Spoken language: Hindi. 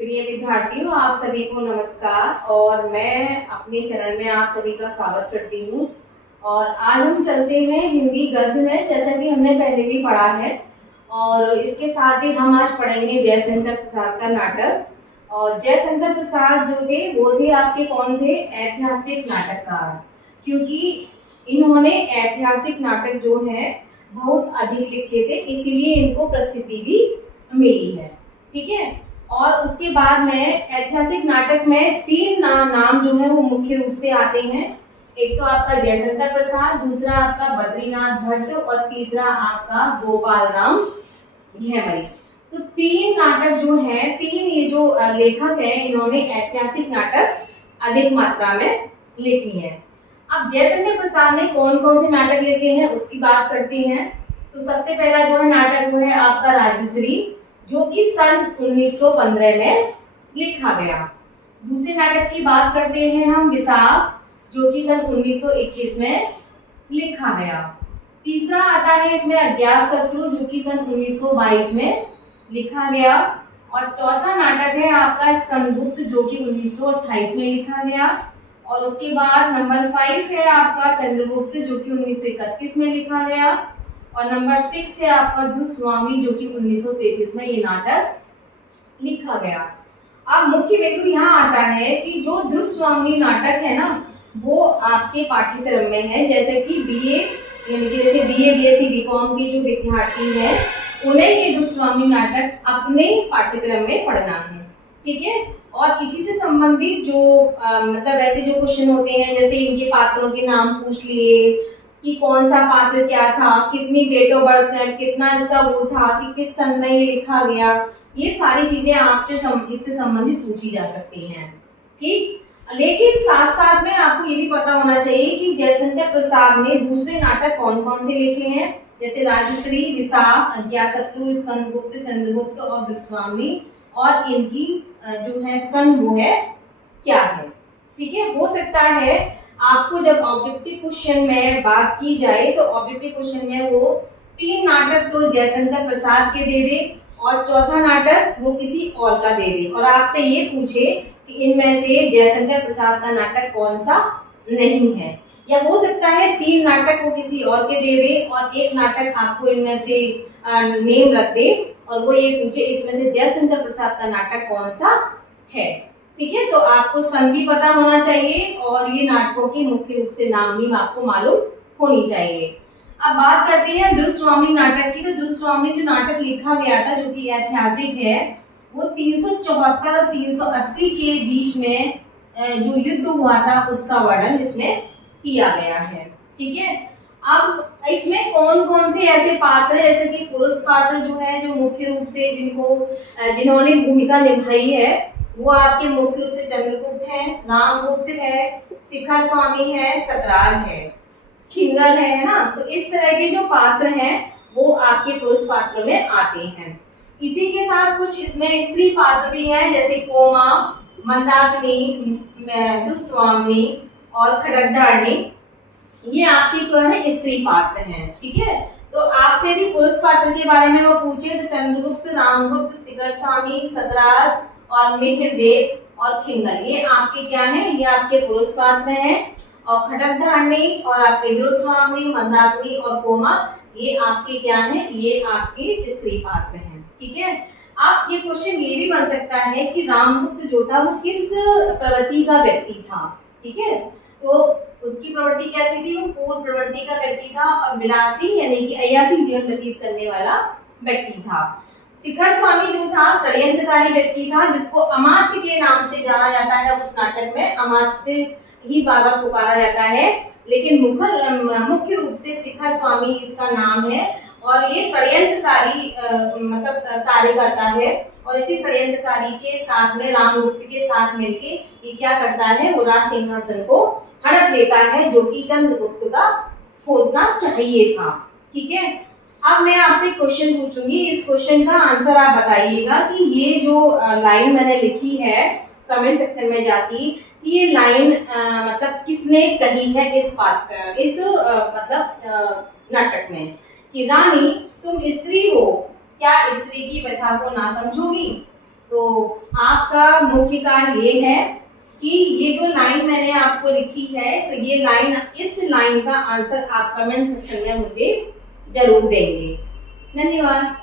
प्रिय विद्यार्थियों, आप सभी को नमस्कार। और मैं अपने चैनल में आप सभी का स्वागत करती हूँ। और आज हम चलते हैं हिंदी गद्य में, जैसा कि हमने पहले भी पढ़ा है। और इसके साथ ही हम आज पढ़ेंगे जयशंकर प्रसाद का नाटक। और जयशंकर प्रसाद जो थे वो थे आपके कौन थे? ऐतिहासिक नाटककार। क्योंकि इन्होंने ऐतिहासिक नाटक जो है बहुत अधिक लिखे थे, इसीलिए इनको प्रसिद्धि भी मिली है। ठीक है। और उसके बाद में ऐतिहासिक नाटक में तीन नाम जो है वो मुख्य रूप से आते हैं। एक तो आपका जयशंकर प्रसाद, दूसरा आपका बद्रीनाथ भट्ट और तीसरा आपका गोपाल राम घेमरी। तो तीन नाटक जो है, तीन ये जो लेखक हैं, इन्होंने ऐतिहासिक नाटक अधिक मात्रा में लिखी है। अब जयशंकर प्रसाद ने कौन कौन से नाटक लिखे हैं उसकी बात करते हैं। तो सबसे पहला जो है नाटक वो है आपका राजश्री, जो कि सन 1915 में लिखा गया। दूसरे नाटक की बात करते हैं हम विशाख, जो कि सन 1921 में लिखा गया। तीसरा आता है इसमें अज्ञातशत्रु, जो कि सन 1922 में लिखा गया। और चौथा नाटक है आपका स्कंदगुप्त, जो कि 1928 में लिखा गया। और उसके बाद नंबर 5 है आपका चंद्रगुप्त, जो कि 1931 में लिखा गया। और नंबर 6 है आपका ध्रुवस्वामी, जो कि 1933 में ये नाटक लिखा गया। अब मुख्य बिंदु यहाँ आता है कि जो ध्रुवस्वामी नाटक है ना, वो आपके पाठ्यक्रम में है। जैसे कि बीए, यानी कि जैसे बीए, बीएससी, बीकॉम के जो विद्यार्थी हैं, उन्हें ये ध्रुवस्वामी नाटक अपने पाठ्यक्रम में पढ़ना है। ठीक है। और इसी से संबंधित जो मतलब ऐसे जो क्वेश्चन होते हैं, जैसे इनके पात्रों के नाम पूछ लिए कि कौन सा पात्र क्या था, कितनी डेट ऑफ बर्थ है, कितना इसका वो था, कि किस सन में ये लिखा गया, ये सारी चीजें आपसे इससे संबंधित पूछी जा सकती हैं। ठीक। लेकिन साथ साथ में आपको ये भी पता होना चाहिए कि जयशंकर प्रसाद ने दूसरे नाटक कौन कौन से लिखे हैं, जैसे राजश्री, विशाख, अज्ञातशत्रु, स्कंदगुप्त, चंद्रगुप्त और ध्रुवस्वामी, और इनकी जो है सन वो है क्या है। ठीक है। हो सकता है आपको जब ऑब्जेक्टिव क्वेश्चन में बात की जाए तो ऑब्जेक्टिव क्वेश्चन में वो तीन नाटक तो जयशंकर प्रसाद के दे दे और चौथा नाटक वो किसी और का दे दे, और आपसे ये पूछे कि इनमें से जयशंकर प्रसाद का नाटक कौन सा नहीं है। या हो सकता है तीन नाटक वो किसी और के दे दे और एक नाटक आपको इनमें से नेम रख दे, और वो ये पूछे इसमें से जयशंकर प्रसाद का नाटक कौन सा है। ठीक है। तो आपको सन भी पता होना चाहिए और ये नाटकों की मुख्य रूप से नाम भी आपको मालूम होनी चाहिए। अब बात करते हैं ध्रुवस्वामी नाटक की। तो ध्रुवस्वामी जो नाटक लिखा गया था, जो कि ऐतिहासिक है, वो 374 और 380 के बीच में जो युद्ध हुआ था उसका वर्णन इसमें किया गया है। ठीक है। अब इसमें कौन कौन से ऐसे पात्र हैं, जैसे कि पुरुष पात्र जो है, जो मुख्य रूप से जिन्होंने भूमिका निभाई है, वो आपके मुख्य रूप से चंद्रगुप्त है, रामगुप्त है, शिखर स्वामी है, सतराज है, खिंगल है ना। तो इस तरह के जो पात्र हैं वो आपके पुरुष पात्रों में आते हैं। इसी के साथ कुछ इसमें स्त्री पात्र भी हैं, जैसे कोमा, मंदाकिनी, ध्रुवस्वामी और खड्गधारणी, ये आपके क्या है, स्त्री पात्र हैं। ठीक है। तो आपसे यदि पुरुष पात्र के बारे में वो पूछे तो चंद्रगुप्त, रामगुप्त, शिखर स्वामी, सतराज और मिहिरदेव और खिंगल, ये आपके क्या हैं, ये आपके पुरुष पात्र हैं। और खड्गधारणी और आपके ध्रुवस्वामी, मंदाकिनी और कोमा, ये आपके क्या हैं, ये आपके स्त्री पात्र हैं। ठीक है। आप ये क्वेश्चन ये भी बन सकता है कि रामगुप्त जो था वो किस प्रवृत्ति का व्यक्ति था। ठीक है। तो उसकी प्रवृत्ति कैसी थी, वो पूर्ण प्रवृत्ति का व्यक्ति था और विलासी यानी कि अय्यासी जीवन व्यतीत करने वाला व्यक्ति था। शिखर स्वामी जो था षड्यंत्रकारी व्यक्ति था, जिसको अमात्य के नाम से जाना जाता है। उस नाटक में अमात्य ही बार बार पुकारा जाता है, लेकिन मुख्य रूप से शिखर स्वामी इसका नाम है। और ये षड्यंत्रकारी मतलब कार्य करता है, और इसी षड्यंत्रकारी के साथ में रामगुप्त के साथ मिलके ये क्या करता है, वो राज सिंहासन को हड़प लेता है, जो कि चंद्रगुप्त का होना चाहिए था। ठीक है। अब मैं आपसे क्वेश्चन पूछूंगी, इस क्वेश्चन का आंसर आप बताइएगा कि ये जो लाइन मैंने लिखी है कमेंट सेक्शन में जाती, ये लाइन मतलब किसने कही है इस नाटक में, कि रानी तुम स्त्री हो, क्या स्त्री की व्यथा को ना समझोगी। तो आपका मुख्य कार्य ये है कि ये जो लाइन मैंने आपको लिखी है, तो ये लाइन, इस लाइन का आंसर आप कमेंट सेक्शन में मुझे जरूर देंगे। धन्यवाद।